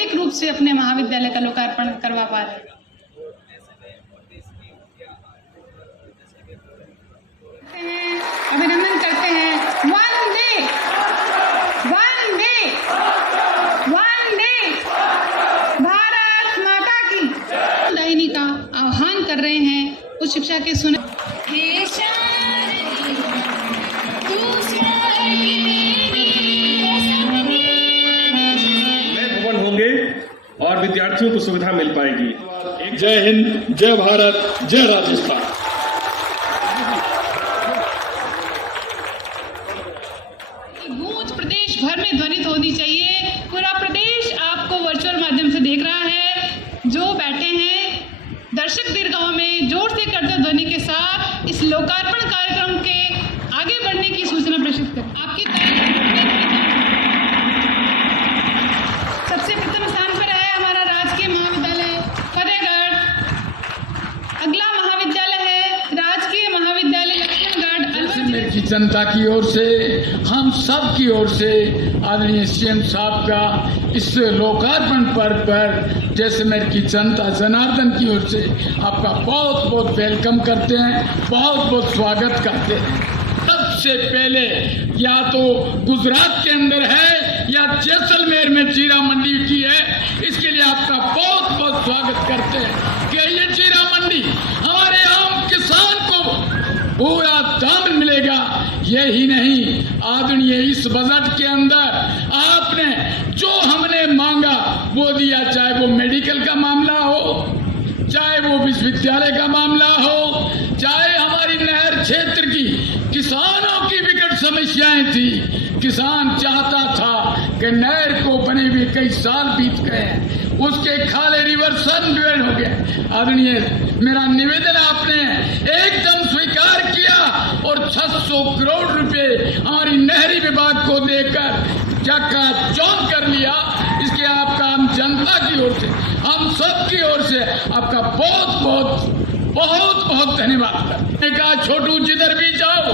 सटीक रूप से अपने महाविद्यालय का लोकार्पण करवा पा रहे हैं। अभिनंदन करते हैं। वंदे वंदे वंदे भारत माता की दायिनी का आह्वान कर रहे हैं। उच्च शिक्षा के भवन होंगे और विद्यार्थियों को सुविधा मिल पाएगी। जय हिंद, जय भारत, जय राजस्थान। गूंज प्रदेश भर में ध्वनित होनी चाहिए। पूरा प्रदेश आपको वर्चुअल माध्यम से देख रहा है। जो बैठे हैं दर्शक दीर्घाओं में जोर से करते ध्वनि के साथ इस लोकार्पण कार्यक्रम के आगे बढ़ने की सूचना प्रेषित करें। आपकी सबसे प्रथम स्थान पर है हमारा राजकीय महाविद्यालय फतेहगढ़। अगला महाविद्यालय है राजकीय महाविद्यालय लक्ष्मणगढ़ अलवर। मेरी जनता की ओर से, हम सब की ओर से आदरणीय सीएम साहब का इस लोकार्पण पर्व पर जैसलमेर की जनता जनार्दन की ओर से आपका बहुत बहुत वेलकम करते हैं, बहुत बहुत स्वागत करते हैं। सबसे पहले या तो गुजरात के अंदर है या जैसलमेर में जीरा मंडी की है, इसके लिए आपका बहुत बहुत स्वागत करते हैं कि ये जीरा मंडी हमारे आम किसान को पूरा दाम मिलेगा। यही नहीं, आदरणीय इस बजट के अंदर आपने जो हमने मांगा वो दिया, चाहे वो मेडिकल का मामला हो, चाहे वो विश्वविद्यालय का मामला हो, चाहे हमारी नहर क्षेत्र की किसानों की विकट समस्याएं थी। किसान चाहता था कि नहर को बने हुए कई साल बीत गए हैं, उसके खाले रिवर्सन ड्यूल हो गए। आदरणीय मेरा निवेदन आपने एकदम स्वीकार किया और 600 करोड़ रुपए हमारी नहरी विभाग को देकर चकाचौंध कर लिया। इसके आपका हम जनता की ओर से, हम सब की ओर से आपका बहुत बहुत बहुत बहुत धन्यवाद करते हैं। छोटू जिधर भी जाओ,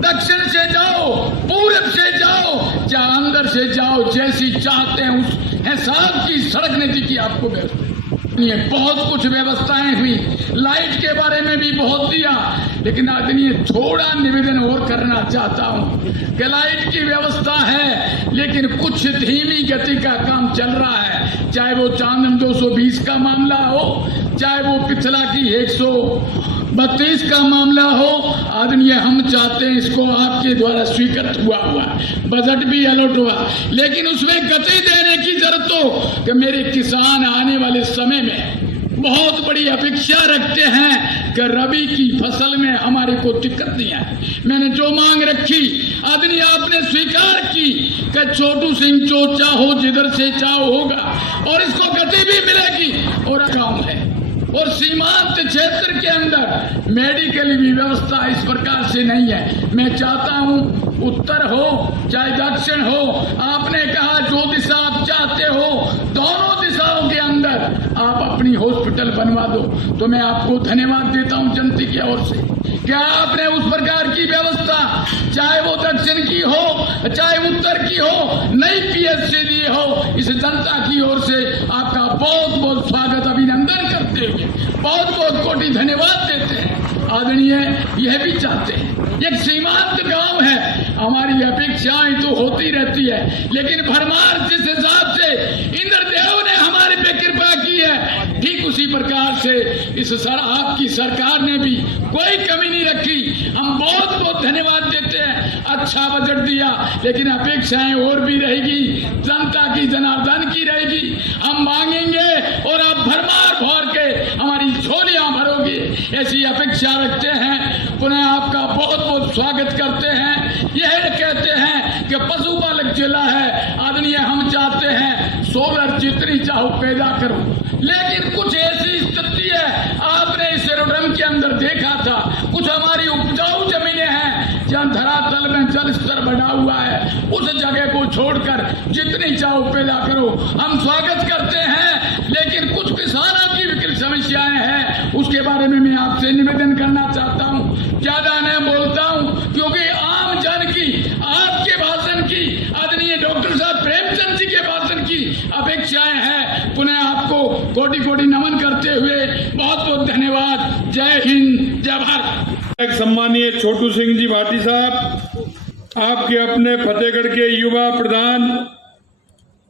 दक्षिण से जाओ, पूरब से जाओ, चाहे अंदर से जाओ, जैसी चाहते हैं उस हिसाब की सड़क नीति की आपको व्यवस्था। बहुत कुछ व्यवस्थाएं हुई, लाइट के बारे में भी बहुत दिया, लेकिन आदरणीय थोड़ा निवेदन और करना चाहता हूं कि लाइट की व्यवस्था है लेकिन कुछ धीमी गति का काम चल रहा है। चाहे वो चांदन 220 का मामला हो, चाहे वो पिछला की 132 का मामला हो। आदरणीय हम चाहते हैं इसको आपके द्वारा स्वीकृत हुआ बजट भी अलॉट हुआ, लेकिन उसमें गति देने की जरूरत हो कि मेरे किसान आने वाले समय में बहुत बड़ी अपेक्षा रखते हैं कि रबी की फसल में हमारे को दिक्कत नहीं आए। मैंने जो मांग रखी आदरणीय आपने स्वीकार की कि छोटू सिंह जो चाहो जिधर से चाहो होगा और इसको गति भी मिलेगी। और काम है और सीमांत क्षेत्र के अंदर मेडिकल की व्यवस्था इस प्रकार से नहीं है। मैं चाहता हूं उत्तर हो चाहे दक्षिण हो, आपने कहा जो दिशा आप चाहते हो दोनों दिशाओं के अंदर आप अपनी हॉस्पिटल बनवा दो, तो मैं आपको धन्यवाद देता हूं जनता की ओर से। क्या आपने उस प्रकार की व्यवस्था, चाहे वो दक्षिण की हो चाहे उत्तर की हो, नई पीएचसी दी हो, इस जनता की ओर से आपका बहुत बहुत स्वागत अभिनंदन करते हुए बहुत बहुत कोटि धन्यवाद देते हैं। आदरणीय यह भी चाहते हैं, एक सीमांत गांव है, हमारी अपेक्षाएं तो होती रहती है, लेकिन भरमार जिस हिसाब से इंद्रदेव ने हमारे पे कृपा की है, ठीक उसी प्रकार से इस आपकी सरकार ने भी कोई कमी नहीं रखी। हम बहुत बहुत धन्यवाद देते हैं। अच्छा बजट दिया, लेकिन अपेक्षाएं और भी रहेगी, जनता की जनार्दन की रहेगी। हम मांगेंगे और आप भरमार भर के हमारी झोलियां भरोगे, ऐसी अपेक्षा रखते हैं। पुनः आपका बहुत बहुत स्वागत करते हैं। यह कहते हैं कि पशुपालक जिला है, आदरणीय हम चाहते हैं सोलर जितनी चाहो पैदा करो, लेकिन कुछ ऐसी स्थिति है, आपने इस एरोड्रम के अंदर देखा था, कुछ हमारी उपजाऊ जमीनें हैं जहां धरातल में जल स्तर बढ़ा हुआ है, उस जगह को छोड़कर जितनी चाहो पैदा करो। हम स्वागत करते हैं, लेकिन कुछ किसानों की विकट समस्याएं हैं, उसके बारे में मैं आपसे निवेदन करना चाहता हूं। ज्यादा नहीं बोलता हूं क्योंकि आम जन की, आपके भाषण की, आदरणीय डॉक्टर साहब प्रेमचंद जी के भाषण की अपेक्षाएं हैं। पुनः आपको कोटि कोटि नमन करते हुए बहुत बहुत धन्यवाद। जय हिंद, जय भारत। सम्मानीय छोटू सिंह जी भाटी साहब, आपके अपने फतेहगढ़ के युवा प्रधान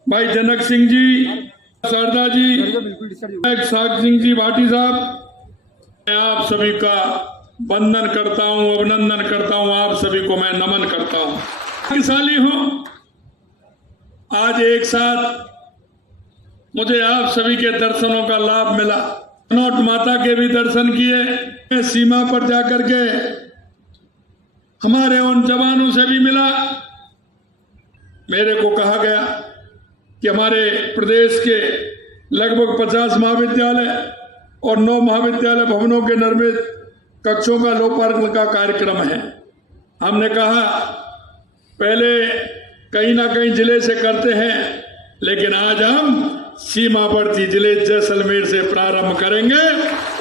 भाई जनक सिंह जी, शारदा जी, साग सिंह जी भाटी साहब, मैं आप सभी का वंदन करता हूं, अभिनंदन करता हूं। आप सभी को मैं नमन करता हूं। भाग्यशाली हूं, आज एक साथ मुझे आप सभी के दर्शनों का लाभ मिला। तनोट माता के भी दर्शन किए, सीमा पर जाकर के हमारे उन जवानों से भी मिला। मेरे को कहा गया कि हमारे प्रदेश के लगभग 50 महाविद्यालय और 9 महाविद्यालय भवनों के निर्मित कक्षों का लोकार्पण का कार्यक्रम है। हमने कहा पहले कहीं ना कहीं जिले से करते हैं, लेकिन आज हम सीमावर्ती जिले जैसलमेर से प्रारंभ करेंगे।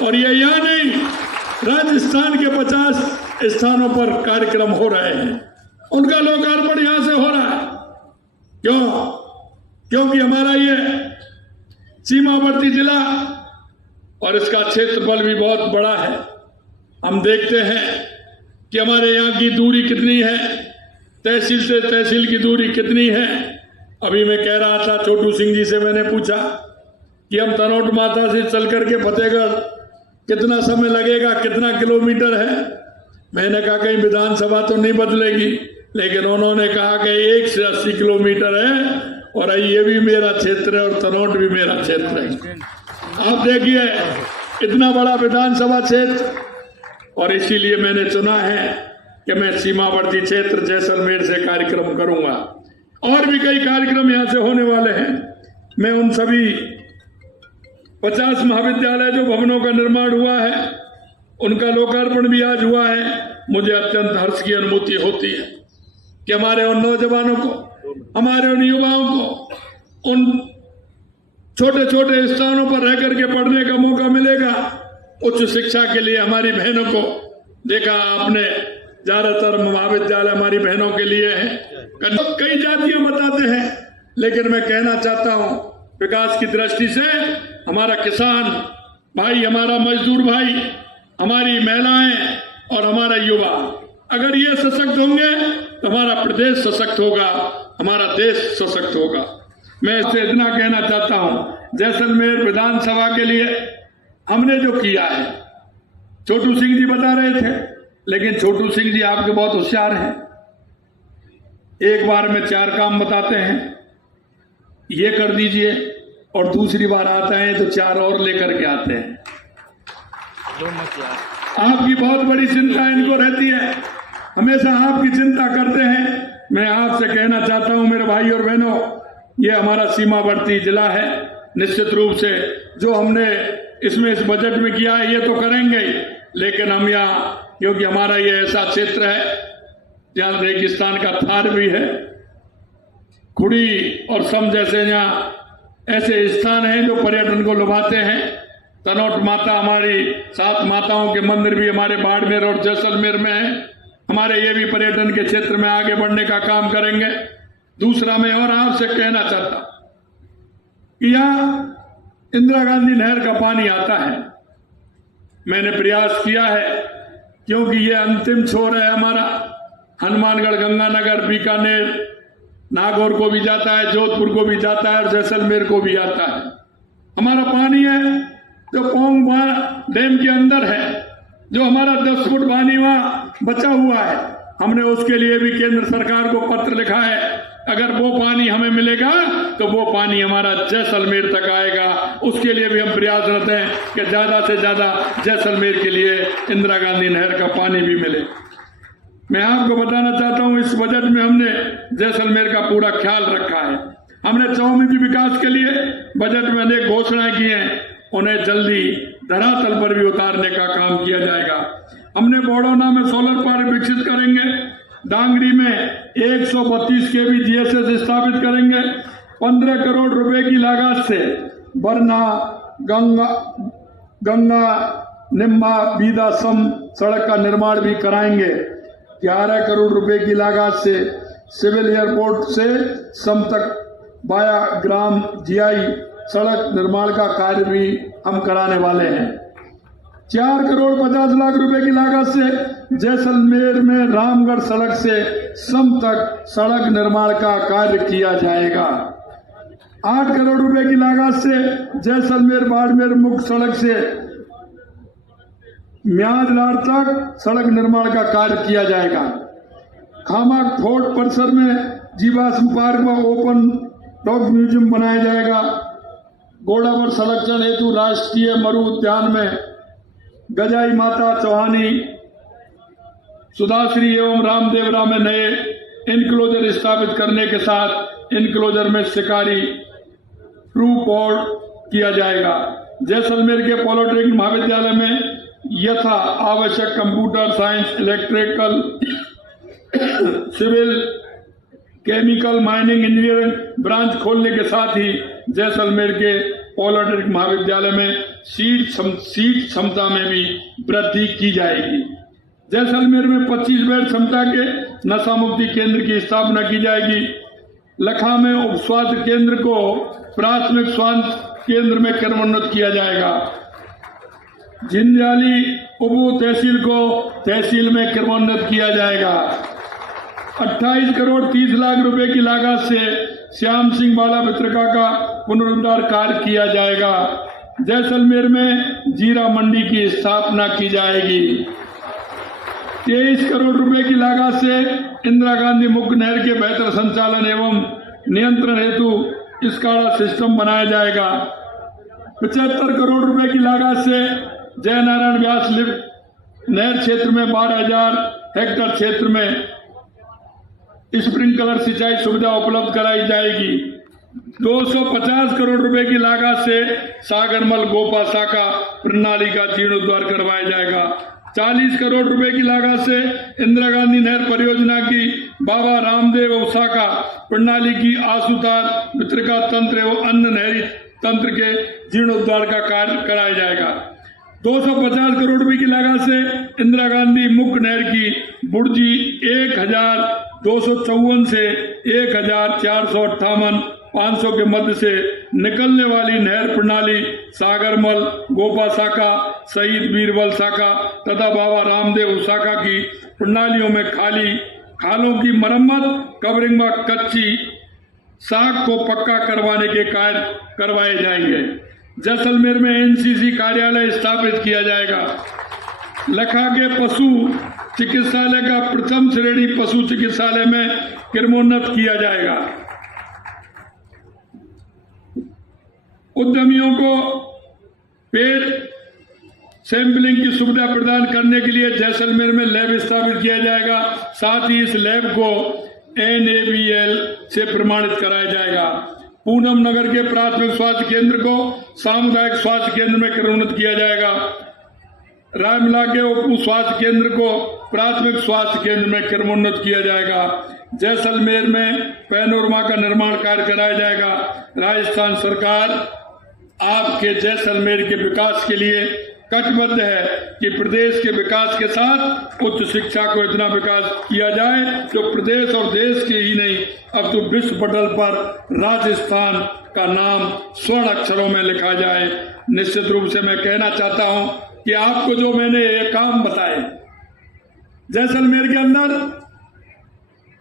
और ये यहाँ नहीं, राजस्थान के 50 स्थानों पर कार्यक्रम हो रहे हैं, उनका लोकार्पण यहाँ से हो रहा है। क्यों? क्योंकि हमारा ये सीमावर्ती जिला और इसका क्षेत्रफल भी बहुत बड़ा है। हम देखते हैं कि हमारे यहाँ की दूरी कितनी है, तहसील से तहसील की दूरी कितनी है। अभी मैं कह रहा था, छोटू सिंह जी से मैंने पूछा कि हम तनोट माता से चल करके फतेहगढ़ कितना समय लगेगा, कितना किलोमीटर है। मैंने कहा कहीं विधानसभा तो नहीं बदलेगी, लेकिन उन्होंने कहा कि 1 से 80 किलोमीटर है और ये भी मेरा क्षेत्र है और तनोट भी मेरा क्षेत्र है। आप देखिए इतना बड़ा विधानसभा क्षेत्र, और इसीलिए मैंने चुना है कि मैं सीमावर्ती क्षेत्र जैसलमेर से कार्यक्रम करूंगा। और भी कई कार्यक्रम यहां से होने वाले हैं। मैं उन सभी 50 महाविद्यालय जो भवनों का निर्माण हुआ है, उनका लोकार्पण भी आज हुआ है। मुझे अत्यंत हर्ष की अनुभूति होती है कि हमारे उन नौजवानों को, हमारे उन युवाओं को उन छोटे छोटे स्थानों पर रह करके पढ़ने का मौका मिलेगा। उच्च शिक्षा के लिए हमारी बहनों को देखा आपने, ज्यादातर महाविद्यालय हमारी बहनों के लिए है। कई जातियां बताते हैं, लेकिन मैं कहना चाहता हूं विकास की दृष्टि से हमारा किसान भाई, हमारा मजदूर भाई, हमारी महिलाएं और हमारा युवा, अगर ये सशक्त होंगे तो हमारा प्रदेश सशक्त होगा, हमारा देश सशक्त होगा। मैं इससे इतना कहना चाहता हूं, जैसलमेर विधानसभा के लिए हमने जो किया है, छोटू सिंह जी बता रहे थे, लेकिन छोटू सिंह जी आपके बहुत होशियार हैं। एक बार में 4 काम बताते हैं, ये कर दीजिए, और दूसरी बार आते हैं तो 4 और लेकर के आते हैं। आपकी बहुत बड़ी चिंता इनको रहती है, हमेशा आपकी चिंता करते हैं। मैं आपसे कहना चाहता हूं मेरे भाई और बहनों, ये हमारा सीमावर्ती जिला है। निश्चित रूप से जो हमने इसमें इस बजट में किया है ये तो करेंगे ही, लेकिन हम यहाँ, क्योंकि हमारा ये ऐसा क्षेत्र है जहाँ रेगिस्तान का थार भी है, खुड़ी और सम जैसे यहाँ ऐसे स्थान हैं जो पर्यटन को लुभाते हैं। तनोट माता, हमारी 7 माताओं के मंदिर भी हमारे बाड़मेर और जैसलमेर में है। हमारे ये भी पर्यटन के क्षेत्र में आगे बढ़ने का काम करेंगे। दूसरा, मैं और आपसे कहना चाहता कि यहाँ इंदिरा गांधी नहर का पानी आता है। मैंने प्रयास किया है, क्योंकि ये अंतिम छोर है हमारा। हनुमानगढ़, गंगानगर, बीकानेर, नागौर को भी जाता है, जोधपुर को भी जाता है और जैसलमेर को भी आता है। हमारा पानी है जो पोंग डैम के अंदर है, जो हमारा 10 फुट पानी वहां बचा हुआ है। हमने उसके लिए भी केंद्र सरकार को पत्र लिखा है। अगर वो पानी हमें मिलेगा तो वो पानी हमारा जैसलमेर तक आएगा। उसके लिए भी हम प्रयासरत हैं कि ज्यादा से ज्यादा जैसलमेर के लिए इंदिरा गांधी नहर का पानी भी मिले। मैं आपको बताना चाहता हूं, इस बजट में हमने जैसलमेर का पूरा ख्याल रखा है। हमने चौमुखी विकास के लिए बजट में अनेक घोषणाएं की हैं, उन्हें जल्दी धरातल पर भी उतारने का काम किया जाएगा। हमने बौड़ौना में सोलर पार्क विकसित करेंगे, डांगरी में 132 kV GSS स्थापित करेंगे। 15 करोड़ रुपए की लागत से बरना गंगा निम्बा बीदा सम सड़क का निर्माण भी कराएंगे। 11 करोड़ रुपए की लागत से सिविल एयरपोर्ट से सम तक वाया ग्राम जीआई सड़क निर्माण का कार्य भी हम कराने वाले हैं। 4,50,00,000 रुपए की लागत से जैसलमेर में रामगढ़ सड़क से सम तक सड़क निर्माण का कार्य किया जाएगा। 8 करोड़ रुपए की लागत से जैसलमेर बाड़मेर मुख्य सड़क से म्यादलार तक सड़क निर्माण का कार्य किया जाएगा। खामाक फोर्ट परिसर में जीवाश्म पार्क व ओपन डॉग म्यूजियम बनाया जाएगा। गोड़ावर संरक्षण हेतु राष्ट्रीय मरु उद्यान में गजाई माता चौहानी सुधाश्री एवं रामदेवरा में नए इनक्लोजर स्थापित करने के साथ इनक्लोजर में शिकारी प्रूफ बोर्ड किया जाएगा। जैसलमेर के पॉलिटेक्निक महाविद्यालय में यथा आवश्यक computer science, electrical, civil, chemical, mining, engineering branch खोलने के साथ ही जैसलमेर के पॉलिटेक्निक महाविद्यालय में सीट क्षमता में भी वृद्धि की जाएगी। जैसलमेर में 25 बेड क्षमता के नशा मुक्ति केंद्र की स्थापना की जाएगी। लखा में उप स्वास्थ्य केंद्र को प्राथमिक स्वास्थ्य केंद्र में क्रमोन्नत किया जाएगा। जिंजाली उप तहसील को तहसील में क्रमोन्नत किया जाएगा। 28 करोड़ 30 लाख रुपए की लागत से श्याम सिंह बाला वितरका का पुनरुद्धार कार्य किया जाएगा। जैसलमेर में जीरा मंडी की स्थापना की जाएगी। 23 करोड़ रुपए की लागत से इंदिरा गांधी मुख्य नहर के बेहतर संचालन एवं नियंत्रण हेतु स्काडा सिस्टम बनाया जाएगा। 75 करोड़ रुपए की लागत से जयनारायण व्यास लिफ्ट नहर क्षेत्र में 12,000 हेक्टेयर क्षेत्र में स्प्रिंकलर सिंचाई सुविधा उपलब्ध कराई जाएगी। 250 करोड़ रुपए की लागत से सागरमल गोपा शाखा प्रणाली का जीर्णोद्धार करवाया जाएगा। 40 करोड़ रुपए की लागत से इंदिरा गांधी नहर परियोजना की बाबा रामदेव शाखा प्रणाली की आसूतार वितरका तंत्र एवं अन्य नहरी तंत्र के जीर्णोद्धार का कार्य कराया जाएगा। 250 करोड़ रुपए की लागत से इंदिरा गांधी मुख्य नहर की बुर्जी 1,254 से 1,458 500 के मध्य से निकलने वाली नहर प्रणाली सागरमल गोपा शाखा, शहीद बीरबल शाखा तथा बाबा रामदेव शाखा की प्रणालियों में खालों की मरम्मत, कवरिंग व कच्ची साख को पक्का करवाने के कार्य करवाए जाएंगे। जैसलमेर में एनसीसी कार्यालय स्थापित किया जाएगा। लखा के पशु चिकित्सालय का प्रथम श्रेणी पशु चिकित्सालय में क्रमोन्नत किया जाएगा। उद्यमियों को पेड़ सैंपलिंग की सुविधा प्रदान करने के लिए जैसलमेर में लैब स्थापित किया जाएगा। साथ ही इस लैब को NABL से प्रमाणित कराया जाएगा। पूनम नगर के प्राथमिक स्वास्थ्य केंद्र को सामुदायिक स्वास्थ्य केंद्र में क्रमोन्नत किया जाएगा। रायमला के उप स्वास्थ्य केंद्र को प्राथमिक स्वास्थ्य केंद्र में क्रमोन्नत किया जाएगा। जैसलमेर में पैनोरमा का निर्माण कार्य कराया जाएगा। राजस्थान सरकार आपके जैसलमेर के विकास के लिए कटिबद्ध है कि प्रदेश के विकास के साथ उच्च शिक्षा को इतना विकास किया जाए जो प्रदेश और देश के ही नहीं अब तो विश्व पटल पर राजस्थान का नाम स्वर्ण अक्षरों में लिखा जाए। निश्चित रूप से मैं कहना चाहता हूं कि आपको जो मैंने ये काम बताए जैसलमेर के अंदर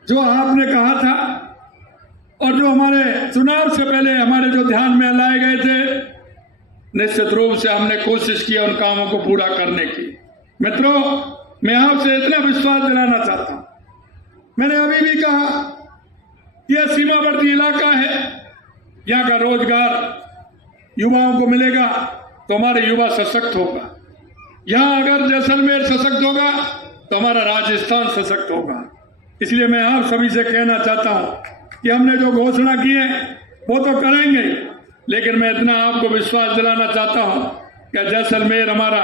जो आपने कहा था और जो हमारे चुनाव से पहले हमारे जो ध्यान में लाए गए थे, निश्चित रूप से हमने कोशिश की उन कामों को पूरा करने की। मित्रों, मैं आपसे इतना विश्वास दिलाना चाहता हूं, मैंने अभी भी कहा यह सीमावर्ती इलाका है, यहाँ का रोजगार युवाओं को मिलेगा तो हमारे युवा सशक्त होगा। यहाँ अगर जैसलमेर सशक्त होगा तो हमारा राजस्थान सशक्त होगा। इसलिए मैं आप सभी से कहना चाहता हूं कि हमने जो घोषणा की है वो तो करेंगे, लेकिन मैं इतना आपको विश्वास दिलाना चाहता हूं कि जैसलमेर हमारा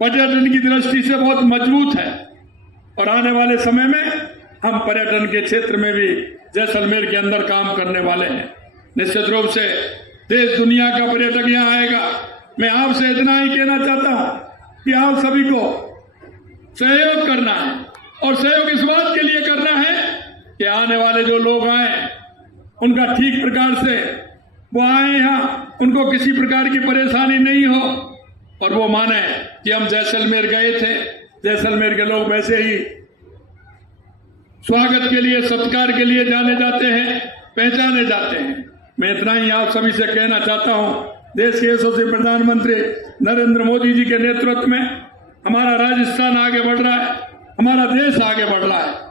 पर्यटन की दृष्टि से बहुत मजबूत है और आने वाले समय में हम पर्यटन के क्षेत्र में भी जैसलमेर के अंदर काम करने वाले हैं। निश्चित रूप से देश दुनिया का पर्यटक यहाँ आएगा। मैं आपसे इतना ही कहना चाहता हूं कि आप सभी को सहयोग करना है और सहयोग इस बात के लिए करना है कि आने वाले जो लोग आए उनका ठीक प्रकार से वो आए यहाँ, उनको किसी प्रकार की परेशानी नहीं हो और वो माने कि हम जैसलमेर गए थे, जैसलमेर के लोग वैसे ही स्वागत के लिए, सत्कार के लिए जाने जाते हैं, पहचाने जाते हैं। मैं इतना ही आप सभी से कहना चाहता हूं, देश के यशस्वी प्रधानमंत्री नरेंद्र मोदी जी के नेतृत्व में हमारा राजस्थान आगे बढ़ रहा है, हमारा देश आगे बढ़ रहा है।